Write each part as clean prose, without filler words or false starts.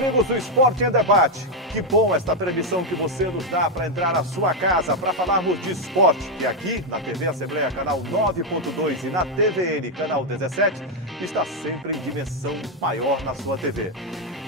Amigos do Esporte em Debate, que bom esta permissão que você nos dá para entrar na sua casa para falarmos de esporte, que aqui na TV Assembleia canal 9.2 e na TVN canal 17 está sempre em dimensão maior na sua TV.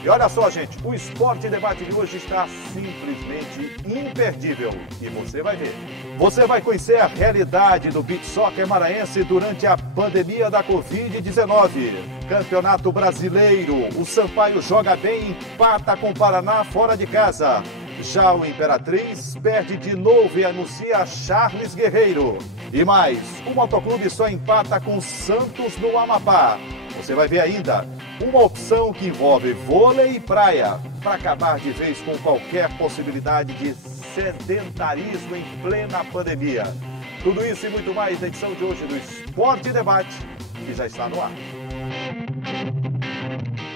E olha só, gente, o Esporte em Debate de hoje está simplesmente imperdível. E você vai ver. Você vai conhecer a realidade do beach soccer maranhense durante a pandemia da Covid-19. Campeonato Brasileiro, o Sampaio joga bem e empata com o Paraná fora de casa. Já o Imperatriz perde de novo e anuncia Charles Guerreiro. E mais, o Motoclube só empata com Santos no Amapá. Você vai ver ainda uma opção que envolve vôlei e praia, para acabar de vez com qualquer possibilidade de sedentarismo em plena pandemia. Tudo isso e muito mais na edição de hoje do Esporte e Debate, que já está no ar.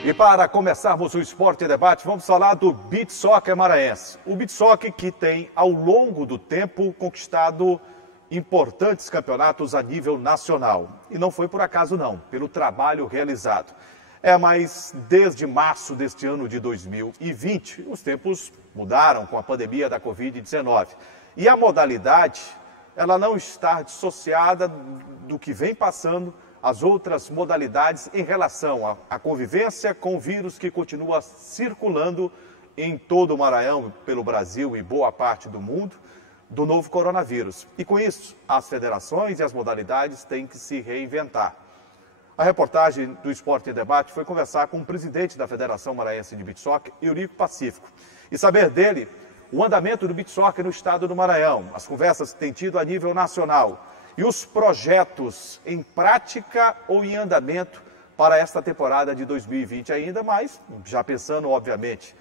E para começarmos o Esporte e Debate, vamos falar do beach soccer maranhense. O beach soccer que tem, ao longo do tempo, conquistado importantes campeonatos a nível nacional. E não foi por acaso não, pelo trabalho realizado. Mas desde março deste ano de 2020, os tempos mudaram com a pandemia da Covid-19. E a modalidade, ela não está dissociada do que vem passando as outras modalidades em relação à convivência com o vírus que continua circulando em todo o Maranhão, pelo Brasil e boa parte do mundo, do novo coronavírus. E com isso, as federações e as modalidades têm que se reinventar. A reportagem do Esporte em Debate foi conversar com o presidente da Federação Maranhense de Beach Soccer, Eurico Pacífico, e saber dele o andamento do beach soccer no estado do Maranhão, as conversas que tem tido a nível nacional e os projetos em prática ou em andamento para esta temporada de 2020 ainda, mas já pensando, obviamente,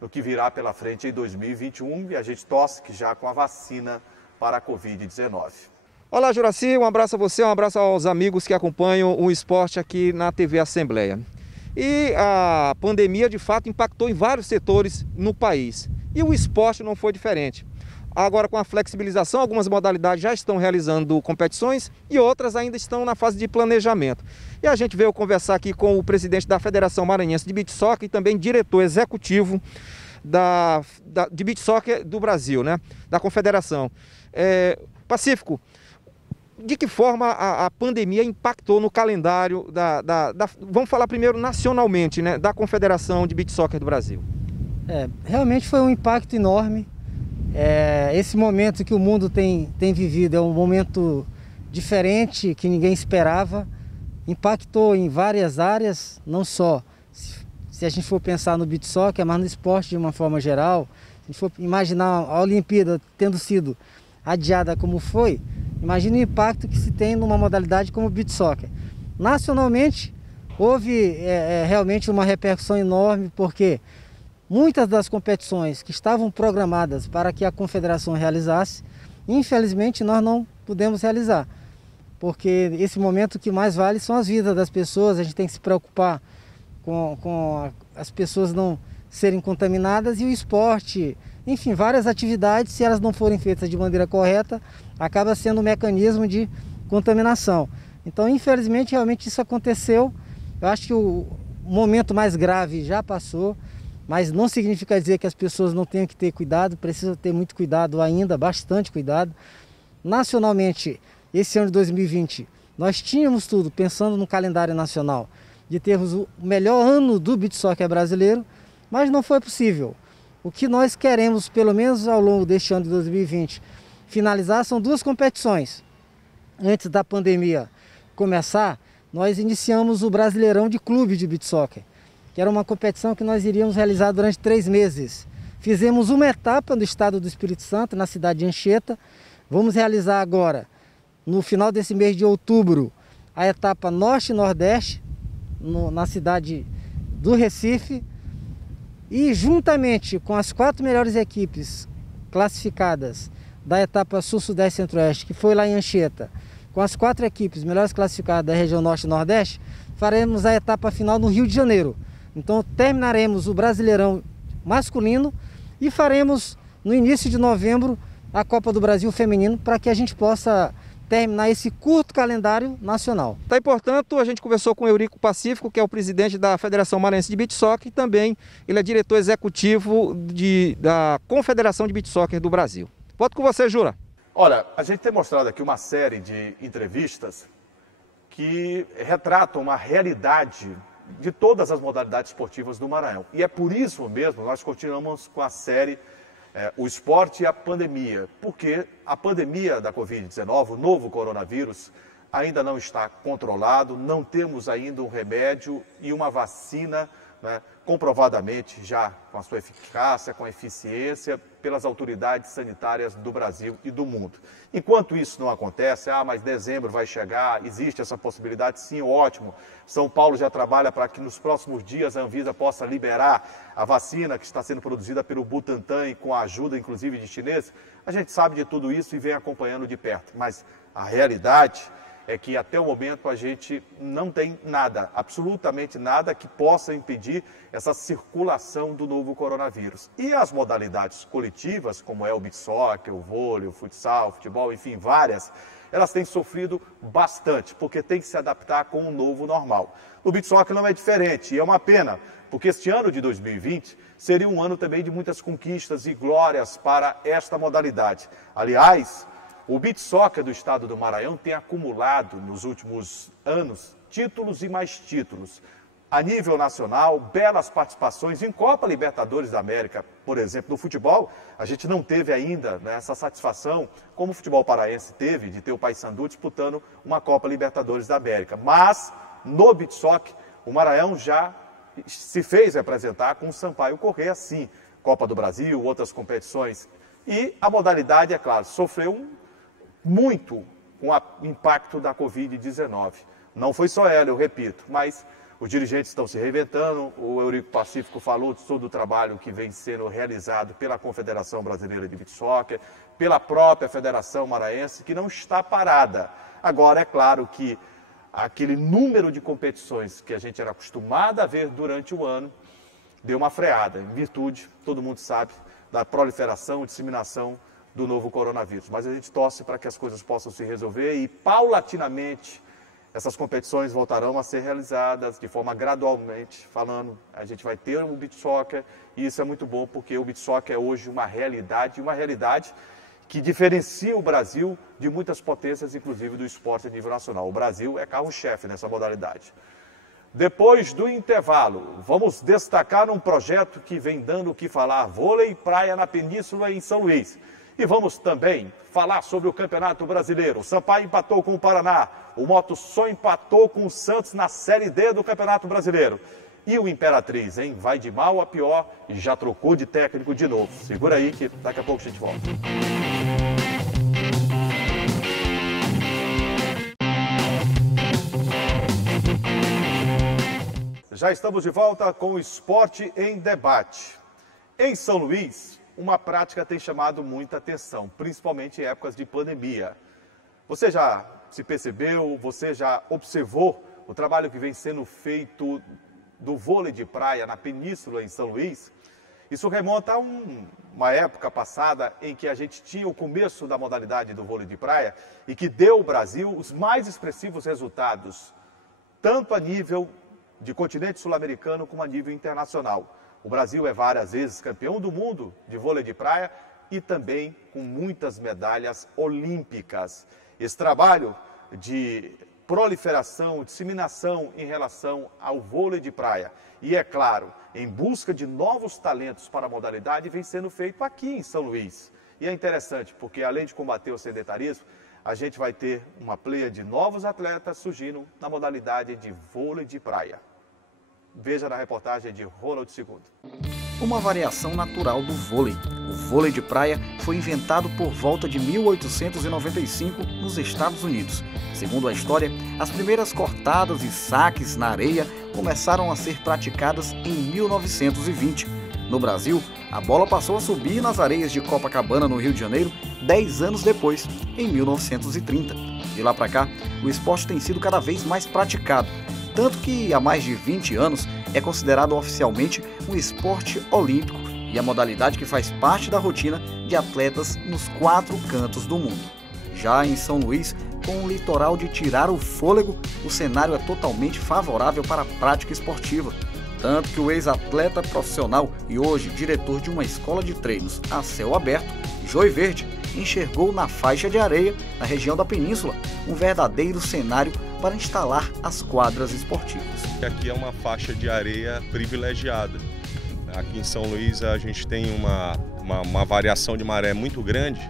no que virá pela frente em 2021 e a gente torce que já com a vacina para a Covid-19. Olá, Juraci, um abraço a você, um abraço aos amigos que acompanham o esporte aqui na TV Assembleia. E a pandemia, de fato, impactou em vários setores no país. E o esporte não foi diferente. Agora, com a flexibilização, algumas modalidades já estão realizando competições e outras ainda estão na fase de planejamento. E a gente veio conversar aqui com o presidente da Federação Maranhense de Beach Soccer e também diretor executivo de Beach Soccer do Brasil, né? Da Confederação. Pacífico, de que forma a pandemia impactou no calendário vamos falar primeiro nacionalmente, né? Da Confederação de Beach Soccer do Brasil? Realmente foi um impacto enorme. Esse momento que o mundo tem vivido é um momento diferente, que ninguém esperava. Impactou em várias áreas, não só se a gente for pensar no beach soccer, mas no esporte de uma forma geral. Se a gente for imaginar a Olimpíada tendo sido adiada como foi, imagine o impacto que se tem numa modalidade como o beach soccer. Nacionalmente, houve realmente uma repercussão enorme, porque muitas das competições que estavam programadas para que a Confederação realizasse, infelizmente nós não pudemos realizar. Porque esse momento que mais vale são as vidas das pessoas, a gente tem que se preocupar com as pessoas não serem contaminadas e o esporte, enfim, várias atividades, se elas não forem feitas de maneira correta, acaba sendo um mecanismo de contaminação. Então, infelizmente, realmente isso aconteceu. Eu acho que o momento mais grave já passou, mas não significa dizer que as pessoas não tenham que ter cuidado, precisam ter muito cuidado ainda, bastante cuidado. Nacionalmente, esse ano de 2020, nós tínhamos tudo, pensando no calendário nacional, de termos o melhor ano do beach soccer brasileiro, mas não foi possível. O que nós queremos, pelo menos ao longo deste ano de 2020, finalizar são duas competições. Antes da pandemia começar, nós iniciamos o Brasileirão de Clube de Beach Soccer, que era uma competição que nós iríamos realizar durante 3 meses. Fizemos uma etapa no estado do Espírito Santo, na cidade de Anchieta. Vamos realizar agora, no final desse mês de outubro, a etapa Norte e Nordeste, na cidade do Recife. E juntamente com as 4 melhores equipes classificadas da etapa Sul, Sudeste e Centro-Oeste, que foi lá em Anchieta, com as 4 equipes melhores classificadas da região Norte e Nordeste, faremos a etapa final no Rio de Janeiro. Então terminaremos o Brasileirão masculino e faremos no início de novembro a Copa do Brasil feminino, para que a gente possa terminar esse curto calendário nacional. Tá, e portanto, a gente conversou com o Eurico Pacífico, que é o presidente da Federação Maranhense de Beach Soccer, e também ele é diretor executivo da Confederação de Beach Soccer do Brasil. Volto com você, Jura. Olha, a gente tem mostrado aqui uma série de entrevistas que retratam uma realidade de todas as modalidades esportivas do Maranhão. E é por isso mesmo nós continuamos com a série O Esporte e a Pandemia, porque a pandemia da Covid-19, o novo coronavírus, ainda não está controlado, não temos ainda um remédio e uma vacina, né, comprovadamente já com a sua eficácia, com a eficiência pelas autoridades sanitárias do Brasil e do mundo. Enquanto isso não acontece, mas dezembro vai chegar, existe essa possibilidade, sim, ótimo. São Paulo já trabalha para que nos próximos dias a Anvisa possa liberar a vacina que está sendo produzida pelo Butantan e com a ajuda, inclusive, de chineses. A gente sabe de tudo isso e vem acompanhando de perto, mas a realidade é que até o momento a gente não tem nada, absolutamente nada que possa impedir essa circulação do novo coronavírus. E as modalidades coletivas, como é o beach soccer, o vôlei, o futsal, o futebol, enfim, várias, elas têm sofrido bastante, porque tem que se adaptar com o novo normal. O beach soccer não é diferente, e é uma pena, porque este ano de 2020 seria um ano também de muitas conquistas e glórias para esta modalidade. Aliás, o beach soccer do estado do Maranhão tem acumulado nos últimos anos títulos e mais títulos. A nível nacional, belas participações em Copa Libertadores da América, por exemplo. No futebol, a gente não teve ainda, né, essa satisfação, como o futebol paraense teve, de ter o Paysandu disputando uma Copa Libertadores da América. Mas, no beach soccer, o Maranhão já se fez representar com o Sampaio Corrêa, sim. Copa do Brasil, outras competições. E a modalidade, é claro, sofreu muito com o impacto da Covid-19. Não foi só ela, eu repito, mas os dirigentes estão se reinventando. O Eurico Pacífico falou sobre o trabalho que vem sendo realizado pela Confederação Brasileira de Beach Soccer, pela própria Federação Maranhense, que não está parada. Agora, é claro que aquele número de competições que a gente era acostumado a ver durante o ano deu uma freada, em virtude, todo mundo sabe, da proliferação e disseminação do novo coronavírus. Mas a gente torce para que as coisas possam se resolver e, paulatinamente, essas competições voltarão a ser realizadas de forma gradualmente falando. A gente vai ter um beach soccer e isso é muito bom, porque o beach soccer é hoje uma realidade que diferencia o Brasil de muitas potências, inclusive do esporte a nível nacional. O Brasil é carro-chefe nessa modalidade. Depois do intervalo, vamos destacar um projeto que vem dando o que falar, vôlei e praia na Península em São Luís. E vamos também falar sobre o Campeonato Brasileiro. O Sampaio empatou com o Paraná, o Motossom empatou com o Santos na Série D do Campeonato Brasileiro. E o Imperatriz, hein? Vai de mal a pior e já trocou de técnico de novo. Segura aí que daqui a pouco a gente volta. Já estamos de volta com o Esporte em Debate. Em São Luís, uma prática tem chamado muita atenção, principalmente em épocas de pandemia. Você já se percebeu, você já observou o trabalho que vem sendo feito do vôlei de praia na Península em São Luís? Isso remonta a uma época passada em que a gente tinha o começo da modalidade do vôlei de praia e que deu ao Brasil os mais expressivos resultados, tanto a nível de continente sul-americano como a nível internacional. O Brasil é várias vezes campeão do mundo de vôlei de praia e também com muitas medalhas olímpicas. Esse trabalho de proliferação, disseminação em relação ao vôlei de praia e, é claro, em busca de novos talentos para a modalidade, vem sendo feito aqui em São Luís. E é interessante porque, além de combater o sedentarismo, a gente vai ter uma pleia de novos atletas surgindo na modalidade de vôlei de praia. Veja na reportagem de Ronald II. Uma variação natural do vôlei. O vôlei de praia foi inventado por volta de 1895 nos Estados Unidos. Segundo a história, as primeiras cortadas e saques na areia começaram a ser praticadas em 1920. No Brasil, a bola passou a subir nas areias de Copacabana, no Rio de Janeiro, 10 anos depois, em 1930. De lá para cá, o esporte tem sido cada vez mais praticado, tanto que há mais de 20 anos é considerado oficialmente um esporte olímpico e a modalidade que faz parte da rotina de atletas nos 4 cantos do mundo. Já em São Luís, com um litoral de tirar o fôlego, o cenário é totalmente favorável para a prática esportiva. Tanto que o ex-atleta profissional e hoje diretor de uma escola de treinos a céu aberto, Joy Verde, enxergou na faixa de areia, na região da Península, um verdadeiro cenário para instalar as quadras esportivas. Aqui é uma faixa de areia privilegiada. Aqui em São Luís a gente tem uma variação de maré muito grande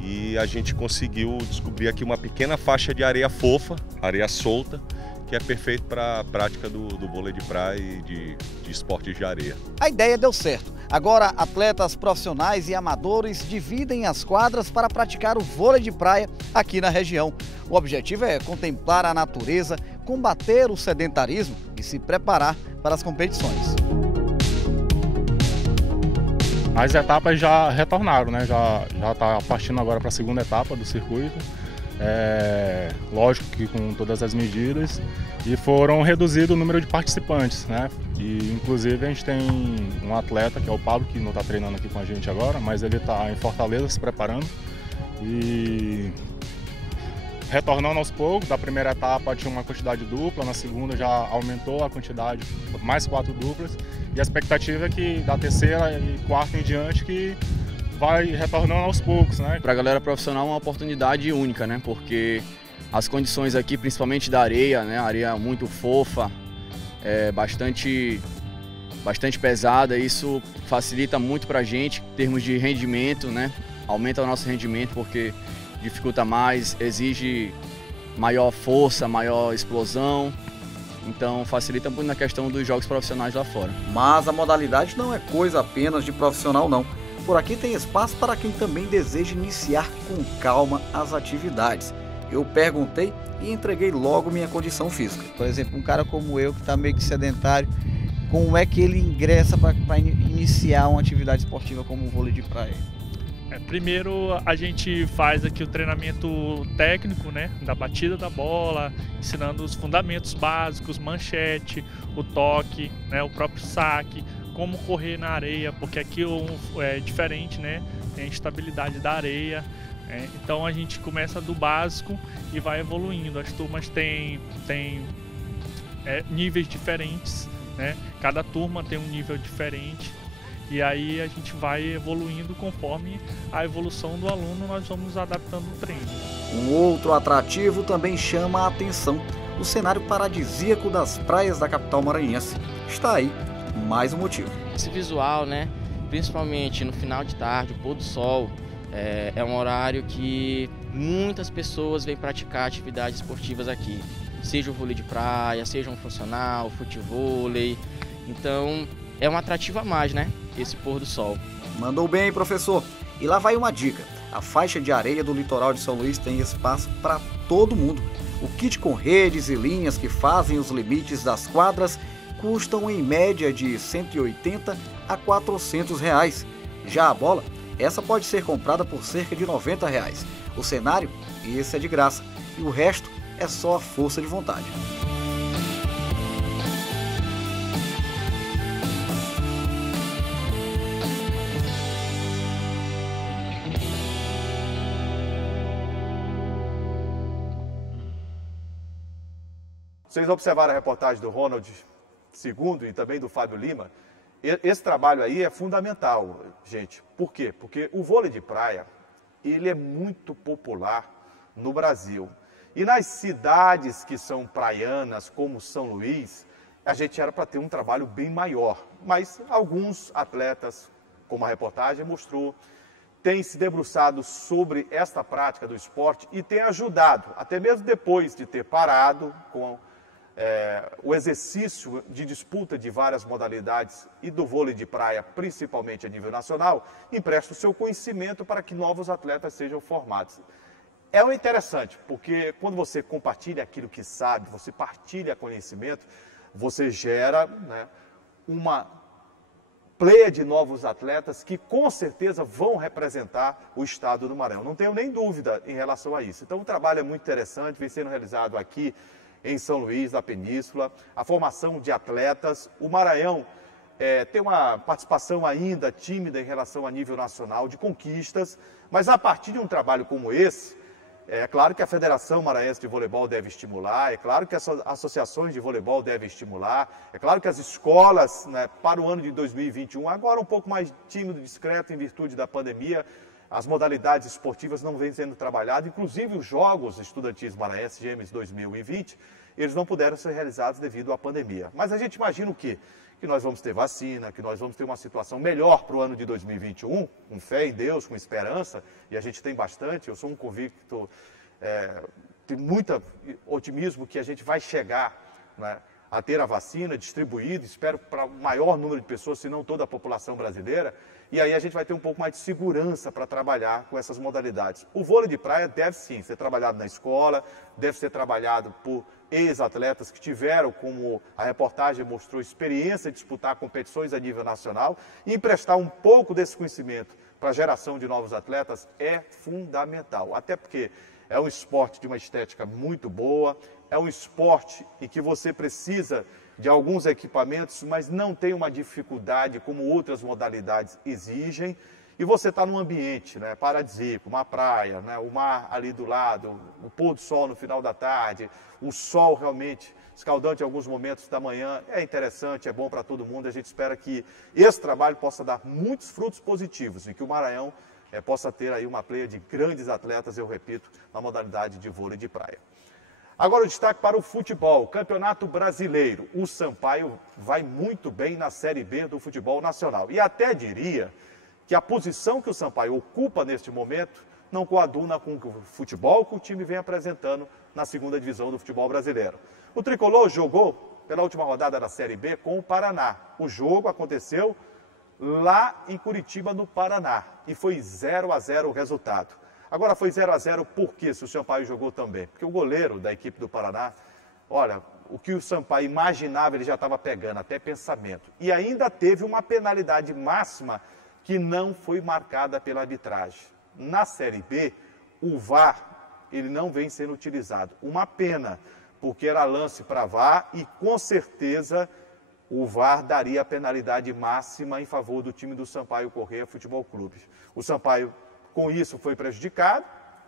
e a gente conseguiu descobrir aqui uma pequena faixa de areia fofa, areia solta, que é perfeito para a prática do vôlei de praia e de esportes de areia. A ideia deu certo. Agora, atletas profissionais e amadores dividem as quadras para praticar o vôlei de praia aqui na região. O objetivo é contemplar a natureza, combater o sedentarismo e se preparar para as competições. As etapas já retornaram, né? Já está partindo agora para a segunda etapa do circuito. Lógico que com todas as medidas, e foram reduzido o número de participantes, né? E inclusive a gente tem um atleta que é o Pablo, que não está treinando aqui com a gente agora, mas ele está em Fortaleza se preparando e retornando aos poucos. Da primeira etapa tinha uma quantidade dupla, na segunda já aumentou a quantidade, mais 4 duplas, e a expectativa é que da terceira e quarta em diante que vai retornando aos poucos, né? Para a galera profissional é uma oportunidade única, né? Porque as condições aqui, principalmente da areia, né? A areia muito fofa, bastante pesada, isso facilita muito para a gente em termos de rendimento, né? Aumenta o nosso rendimento porque dificulta mais, exige maior força, maior explosão, então facilita muito na questão dos jogos profissionais lá fora. Mas a modalidade não é coisa apenas de profissional, não. Por aqui tem espaço para quem também deseja iniciar com calma as atividades. Eu perguntei e entreguei logo minha condição física. Por exemplo, um cara como eu, que está meio que sedentário, como é que ele ingressa para iniciar uma atividade esportiva como o vôlei de praia? Primeiro a gente faz aqui o treinamento técnico, né, da batida da bola, ensinando os fundamentos básicos, manchete, o toque, né, o próprio saque, como correr na areia, porque aqui é diferente, né, tem a estabilidade da areia. Então a gente começa do básico e vai evoluindo. As turmas têm níveis diferentes, né? Cada turma tem um nível diferente. E aí a gente vai evoluindo conforme a evolução do aluno, nós vamos adaptando o treino. Um outro atrativo também chama a atenção: o cenário paradisíaco das praias da capital maranhense. Está aí mais um motivo. Esse visual, né? Principalmente no final de tarde, o pôr do sol, é um horário que muitas pessoas vêm praticar atividades esportivas aqui. Seja o vôlei de praia, seja um funcional, futevôlei. Então é um atrativo a mais, né? Esse pôr do sol. Mandou bem, professor. E lá vai uma dica: a faixa de areia do litoral de São Luís tem espaço para todo mundo. O kit com redes e linhas que fazem os limites das quadras custam em média de R$ 180 a R$ 400. Já a bola, essa pode ser comprada por cerca de R$ 90. O cenário, esse é de graça, e o resto é só a força de vontade. Vocês observaram a reportagem do Ronald II e também do Fábio Lima? Esse trabalho aí é fundamental, gente. Por quê? Porque o vôlei de praia, ele é muito popular no Brasil. E nas cidades que são praianas, como São Luís, a gente era para ter um trabalho bem maior. Mas alguns atletas, como a reportagem mostrou, têm se debruçado sobre esta prática do esporte e têm ajudado, até mesmo depois de ter parado com o exercício de disputa de várias modalidades e do vôlei de praia, principalmente a nível nacional, empresta o seu conhecimento para que novos atletas sejam formados. É interessante, porque quando você compartilha aquilo que sabe, você partilha conhecimento, você gera, né, uma pleia de novos atletas que com certeza vão representar o estado do Maranhão. Não tenho nem dúvida em relação a isso. Então o trabalho é muito interessante, vem sendo realizado aqui em São Luís, na Península, a formação de atletas. O Maranhão tem uma participação ainda tímida em relação a nível nacional de conquistas, mas a partir de um trabalho como esse, É claro que a Federação Maranhense de Voleibol deve estimular, é claro que as associações de voleibol devem estimular, é claro que as escolas, né, para o ano de 2021, agora um pouco mais tímido, discreto em virtude da pandemia, as modalidades esportivas não vêm sendo trabalhadas, inclusive os Jogos Estudantis Maranhenses Gêmeos 2020, eles não puderam ser realizados devido à pandemia. Mas a gente imagina o quê? Que nós vamos ter vacina, que nós vamos ter uma situação melhor para o ano de 2021, com fé em Deus, com esperança, e a gente tem bastante, eu sou um convicto, tenho muito otimismo que a gente vai chegar, né, a ter a vacina distribuída, espero para o maior número de pessoas, se não toda a população brasileira, e aí a gente vai ter um pouco mais de segurança para trabalhar com essas modalidades. O vôlei de praia deve sim ser trabalhado na escola, deve ser trabalhado por ex-atletas que tiveram, como a reportagem mostrou, experiência de disputar competições a nível nacional, e emprestar um pouco desse conhecimento para a geração de novos atletas é fundamental, até porque é um esporte de uma estética muito boa, é um esporte em que você precisa de alguns equipamentos, mas não tem uma dificuldade como outras modalidades exigem, e você está num ambiente, né, paradisíaco, uma praia, né, o mar ali do lado, o pôr do sol no final da tarde, o sol realmente escaldante em alguns momentos da manhã, é interessante, é bom para todo mundo, a gente espera que esse trabalho possa dar muitos frutos positivos e que o Maranhão possa ter aí uma pleia de grandes atletas, eu repito, na modalidade de vôlei de praia. Agora o destaque para o futebol, Campeonato Brasileiro. O Sampaio vai muito bem na Série B do futebol nacional. E até diria que a posição que o Sampaio ocupa neste momento não coaduna com o futebol que o time vem apresentando na segunda divisão do futebol brasileiro. O Tricolor jogou pela última rodada da Série B com o Paraná. O jogo aconteceu lá em Curitiba, no Paraná, e foi 0-0 o resultado. Agora foi 0-0 por quê, se o Sampaio jogou também? Porque o goleiro da equipe do Paraná, olha, o que o Sampaio imaginava ele já estava pegando, até pensamento. E ainda teve uma penalidade máxima que não foi marcada pela arbitragem. Na Série B, o VAR, ele não vem sendo utilizado. Uma pena, porque era lance para VAR e com certeza o VAR daria a penalidade máxima em favor do time do Sampaio Corrêa Futebol Clube. O Sampaio, com isso, foi prejudicado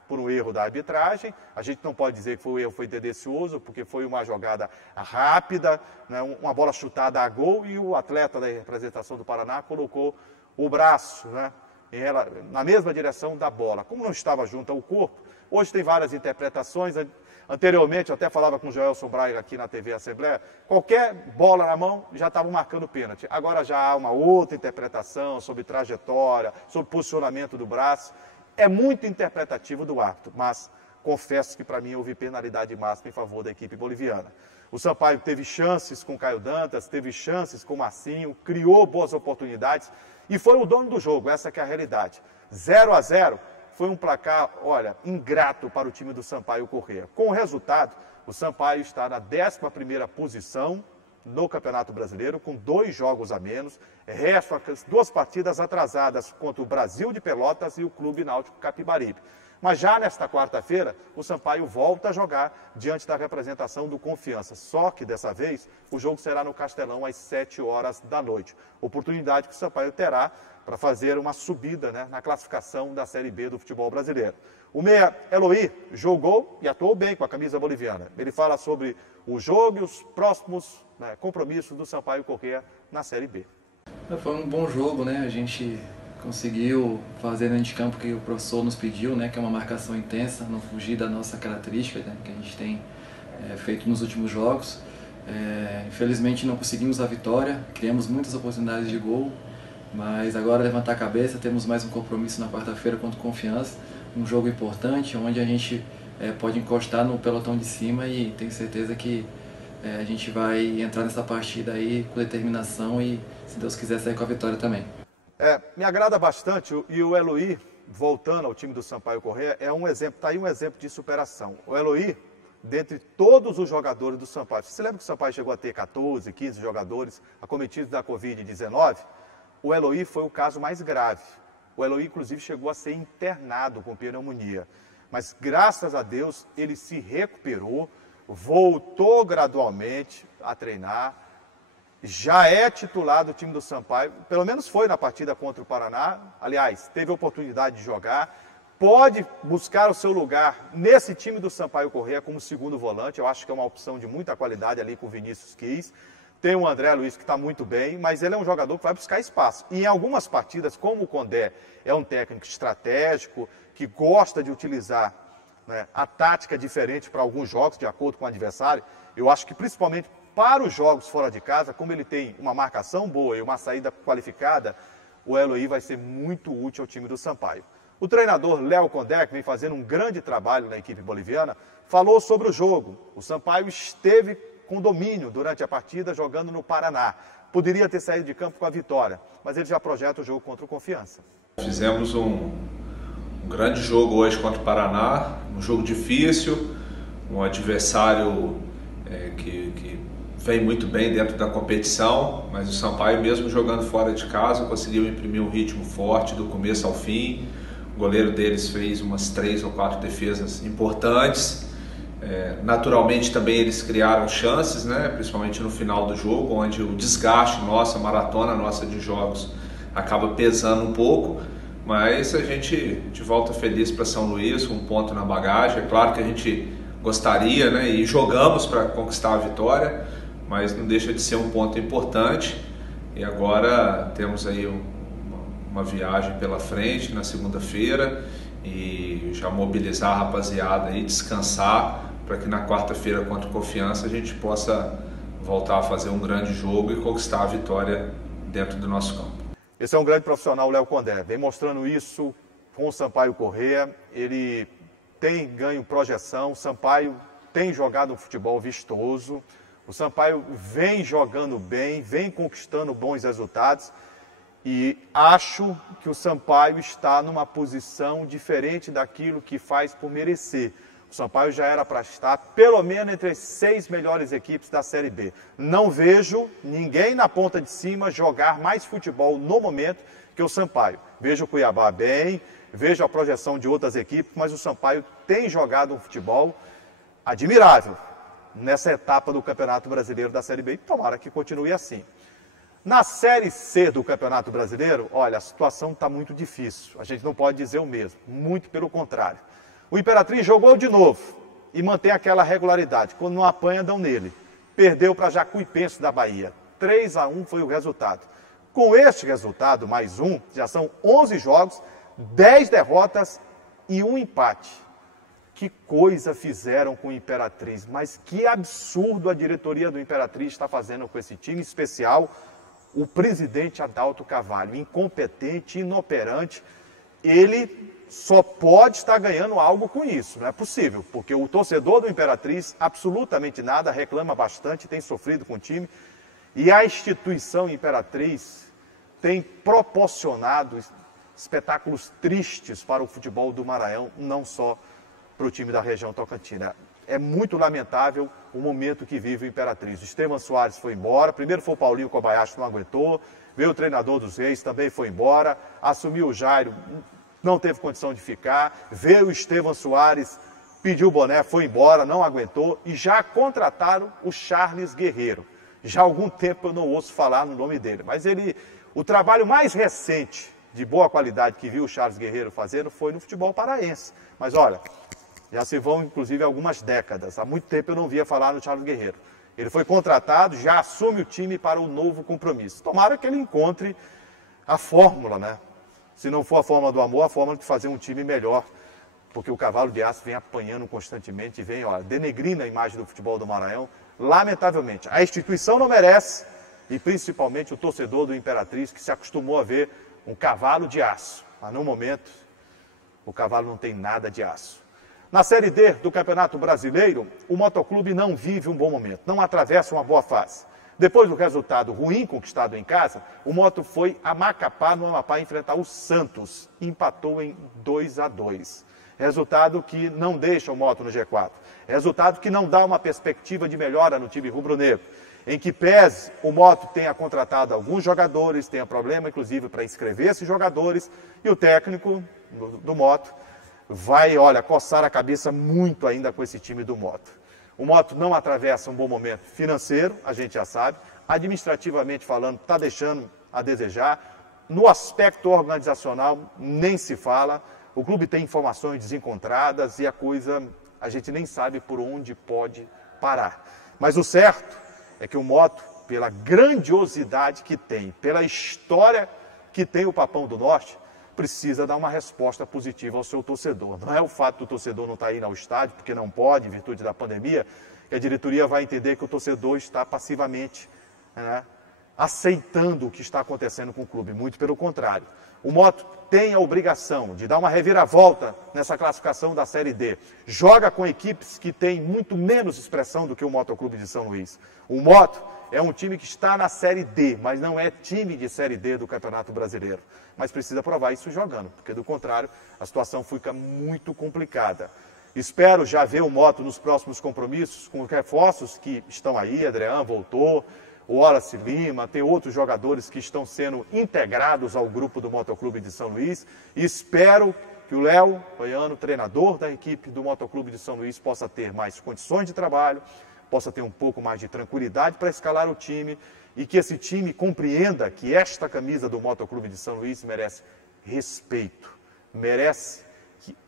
por um erro da arbitragem. A gente não pode dizer que o erro foi tendencioso, porque foi uma jogada rápida, né, uma bola chutada a gol, e o atleta da representação do Paraná colocou o braço, né, na mesma direção da bola. Como não estava junto ao corpo, hoje tem várias interpretações. Anteriormente, eu até falava com o Joelson Braga aqui na TV Assembleia, qualquer bola na mão já estava marcando pênalti. Agora já há uma outra interpretação sobre trajetória, sobre posicionamento do braço. É muito interpretativo do árbitro, mas confesso que para mim houve penalidade máxima em favor da equipe boliviana. O Sampaio teve chances com Caio Dantas, teve chances com Marcinho, criou boas oportunidades e foi o dono do jogo, essa que é a realidade. 0-0. Foi um placar, olha, ingrato para o time do Sampaio Corrêa. Com o resultado, o Sampaio está na 11ª posição no Campeonato Brasileiro, com 2 jogos a menos. Restam as 2 partidas atrasadas contra o Brasil de Pelotas e o Clube Náutico Capibaribe. Mas já nesta quarta-feira, o Sampaio volta a jogar diante da representação do Confiança. Só que dessa vez, o jogo será no Castelão às 19h. Oportunidade que o Sampaio terá para fazer uma subida, né, na classificação da Série B do futebol brasileiro. O meia Eloy jogou e atuou bem com a camisa boliviana. Ele fala sobre o jogo e os próximos, né, compromissos do Sampaio Corrêa na Série B. Foi um bom jogo, né? A gente conseguiu fazer dentro de campo o que o professor nos pediu, né, que é uma marcação intensa, não fugir da nossa característica, né, que a gente tem feito nos últimos jogos. Infelizmente não conseguimos a vitória, criamos muitas oportunidades de gol, mas agora levantar a cabeça, temos mais um compromisso na quarta-feira contra o Confiança, um jogo importante, onde a gente pode encostar no pelotão de cima e tenho certeza que a gente vai entrar nessa partida aí com determinação e, se Deus quiser, sair com a vitória também. Me agrada bastante, e o Eloy, voltando ao time do Sampaio Corrêa, é um exemplo, está aí um exemplo de superação. O Eloy, dentre todos os jogadores do Sampaio, você lembra que o Sampaio chegou a ter 14, 15 jogadores acometidos da Covid-19? O Eloy foi o caso mais grave. O Eloy, inclusive, chegou a ser internado com pneumonia. Mas, graças a Deus, ele se recuperou, voltou gradualmente a treinar, já é titular do time do Sampaio, pelo menos foi na partida contra o Paraná, aliás, teve a oportunidade de jogar, pode buscar o seu lugar nesse time do Sampaio Corrêa como segundo volante. Eu acho que é uma opção de muita qualidade ali com o Vinícius Quis. Tem o André Luiz que está muito bem, mas ele é um jogador que vai buscar espaço. E em algumas partidas, como o Condé é um técnico estratégico, que gosta de utilizar, né, a tática diferente para alguns jogos, de acordo com o adversário, eu acho que principalmente para os jogos fora de casa, como ele tem uma marcação boa e uma saída qualificada, o Eloy vai ser muito útil ao time do Sampaio. O treinador Léo Condé, que vem fazendo um grande trabalho na equipe boliviana, falou sobre o jogo. O Sampaio esteve com domínio durante a partida, jogando no Paraná. Poderia ter saído de campo com a vitória, mas ele já projeta o jogo contra o Confiança. Fizemos um grande jogo hoje contra o Paraná, um jogo difícil, um adversário que vem muito bem dentro da competição, mas o Sampaio, mesmo jogando fora de casa, conseguiu imprimir um ritmo forte do começo ao fim. O goleiro deles fez umas 3 ou 4 defesas importantes. Naturalmente também eles criaram chances, né? Principalmente no final do jogo, onde o desgaste nosso, a maratona nossa de jogos acaba pesando um pouco, mas a gente volta feliz para São Luís, com um ponto na bagagem. É claro que a gente gostaria, né? E jogamos para conquistar a vitória, mas não deixa de ser um ponto importante. E agora temos aí uma viagem pela frente na segunda-feira e já mobilizar a rapaziada e descansar para que na quarta-feira contra o Confiança a gente possa voltar a fazer um grande jogo e conquistar a vitória dentro do nosso campo. Esse é um grande profissional, o Léo Condé, vem mostrando isso com o Sampaio Corrêa. Ele tem ganho projeção, o Sampaio tem jogado um futebol vistoso, o Sampaio vem jogando bem, vem conquistando bons resultados e acho que o Sampaio está numa posição diferente daquilo que faz por merecer. O Sampaio já era para estar pelo menos entre as 6 melhores equipes da Série B. Não vejo ninguém na ponta de cima jogar mais futebol no momento que o Sampaio. Vejo o Cuiabá bem, vejo a projeção de outras equipes, mas o Sampaio tem jogado um futebol admirável nessa etapa do Campeonato Brasileiro da Série B e tomara que continue assim. Na Série C do Campeonato Brasileiro, olha, a situação está muito difícil. A gente não pode dizer o mesmo, muito pelo contrário. O Imperatriz jogou de novo e mantém aquela regularidade. Quando não apanha, dão nele. Perdeu para Jacuipense da Bahia. 3-1 foi o resultado. Com este resultado, mais um, já são 11 jogos, 10 derrotas e 1 empate. Que coisa fizeram com o Imperatriz, mas que absurdo a diretoria do Imperatriz está fazendo com esse time, em especial o presidente Adalto Carvalho, incompetente, inoperante. Ele só pode estar ganhando algo com isso, não é possível, porque o torcedor do Imperatriz absolutamente nada, reclama bastante, tem sofrido com o time, e a instituição Imperatriz tem proporcionado espetáculos tristes para o futebol do Maranhão, não só para o time da região Tocantina. É muito lamentável o momento que vive o Imperatriz. O Estevam Soares foi embora, primeiro foi o Paulinho Kobayashi, não aguentou, veio o treinador dos Reis, também foi embora, assumiu o Jairo, não teve condição de ficar, veio o Estevam Soares, pediu o boné, foi embora, não aguentou e já contrataram o Charles Guerreiro. Já há algum tempo eu não ouço falar no nome dele, mas o trabalho mais recente de boa qualidade que viu o Charles Guerreiro fazendo foi no futebol paraense. Mas olha, já se vão inclusive algumas décadas, há muito tempo eu não via falar no Charles Guerreiro. Ele foi contratado, já assume o time para um novo compromisso. Tomara que ele encontre a fórmula, né? Se não for a fórmula do amor, a fórmula de fazer um time melhor, porque o Cavalo de Aço vem apanhando constantemente, vem denegrindo a imagem do futebol do Maranhão, lamentavelmente. A instituição não merece, e principalmente o torcedor do Imperatriz, que se acostumou a ver um cavalo de aço. Mas no momento, o cavalo não tem nada de aço. Na Série D do Campeonato Brasileiro, o Motoclube não vive um bom momento, não atravessa uma boa fase. Depois do resultado ruim conquistado em casa, o Moto foi a Macapá, no Amapá, enfrentar o Santos. Empatou em 2-2. Resultado que não deixa o Moto no G4. Resultado que não dá uma perspectiva de melhora no time rubro-negro. Em que pese o Moto tenha contratado alguns jogadores, tenha problema inclusive para inscrever esses jogadores, e o técnico do Moto vai, coçar a cabeça muito ainda com esse time do Moto. O Moto não atravessa um bom momento financeiro, a gente já sabe. Administrativamente falando, está deixando a desejar. No aspecto organizacional, nem se fala. O clube tem informações desencontradas e a gente nem sabe por onde pode parar. Mas o certo é que o Moto, pela grandiosidade que tem, pela história que tem o Papão do Norte, precisa dar uma resposta positiva ao seu torcedor. Não é o fato do torcedor não estar indo ao estádio, porque não pode, em virtude da pandemia, que a diretoria vai entender que o torcedor está passivamente, né, aceitando o que está acontecendo com o clube. Muito pelo contrário. O Moto tem a obrigação de dar uma reviravolta nessa classificação da Série D. Joga com equipes que têm muito menos expressão do que o Motoclube de São Luís. O Moto é um time que está na Série D, mas não é time de Série D do Campeonato Brasileiro. Mas precisa provar isso jogando, porque do contrário, a situação fica muito complicada. Espero já ver o Moto nos próximos compromissos, com reforços que estão aí. Adriano voltou, o Wallace Lima, tem outros jogadores que estão sendo integrados ao grupo do Motoclube de São Luís. E espero que o Léo Goiano, treinador da equipe do Motoclube de São Luís, possa ter mais condições de trabalho, possa ter um pouco mais de tranquilidade para escalar o time e que esse time compreenda que esta camisa do Motoclube de São Luís merece respeito, merece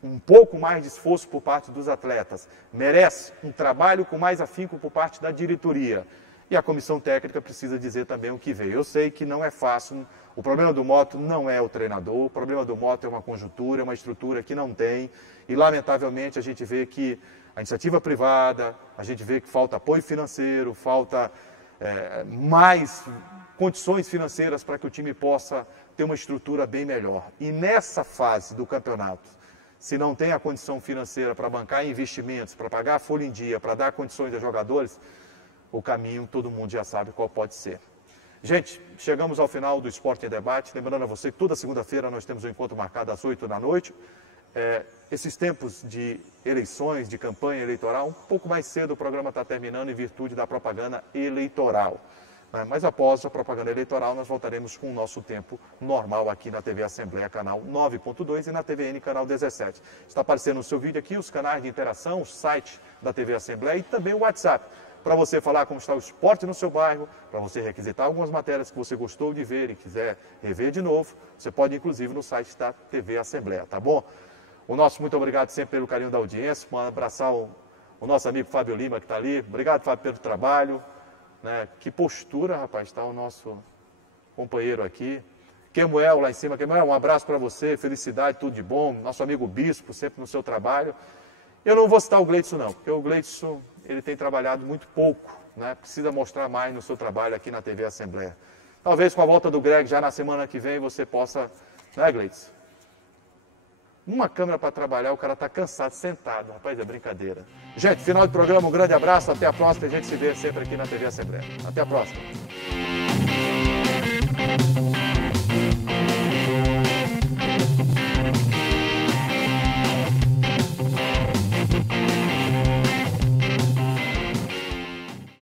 um pouco mais de esforço por parte dos atletas, merece um trabalho com mais afinco por parte da diretoria. E a comissão técnica precisa dizer também o que veio. Eu sei que não é fácil, o problema do Moto não é o treinador, o problema do Moto é uma conjuntura, é uma estrutura que não tem. E, lamentavelmente, a gente vê que a iniciativa privada, a gente vê que falta apoio financeiro, falta mais condições financeiras para que o time possa ter uma estrutura bem melhor. E nessa fase do campeonato, se não tem a condição financeira para bancar investimentos, para pagar a folha em dia, para dar condições aos jogadores, o caminho todo mundo já sabe qual pode ser. Gente, chegamos ao final do Esporte em Debate. Lembrando a você que toda segunda-feira nós temos um encontro marcado às 8 da noite. Esses tempos de eleições, de campanha eleitoral, um pouco mais cedo o programa está terminando em virtude da propaganda eleitoral. Mas após a propaganda eleitoral, nós voltaremos com o nosso tempo normal aqui na TV Assembleia, canal 9.2 e na TVN, canal 17. Está aparecendo no seu vídeo aqui os canais de interação, o site da TV Assembleia e também o WhatsApp, para você falar como está o esporte no seu bairro, para você requisitar algumas matérias que você gostou de ver e quiser rever de novo, você pode inclusive no site da TV Assembleia, tá bom? O nosso muito obrigado sempre pelo carinho da audiência, abraçar o nosso amigo Fábio Lima que está ali. Obrigado, Fábio, pelo trabalho. Né? Que postura, rapaz, está o nosso companheiro aqui. Kemuel lá em cima. Kemuel, um abraço para você, felicidade, tudo de bom. Nosso amigo Bispo, sempre no seu trabalho. Eu não vou citar o Gleidson não, porque o Gleidson, ele tem trabalhado muito pouco, né? Precisa mostrar mais no seu trabalho aqui na TV Assembleia. Talvez com a volta do Greg já na semana que vem você possa, né, Gleidson? Uma câmera para trabalhar, o cara está cansado, sentado. Rapaz, é brincadeira. Gente, final do programa, um grande abraço. Até a próxima. A gente se vê sempre aqui na TV Assembleia. Até a próxima.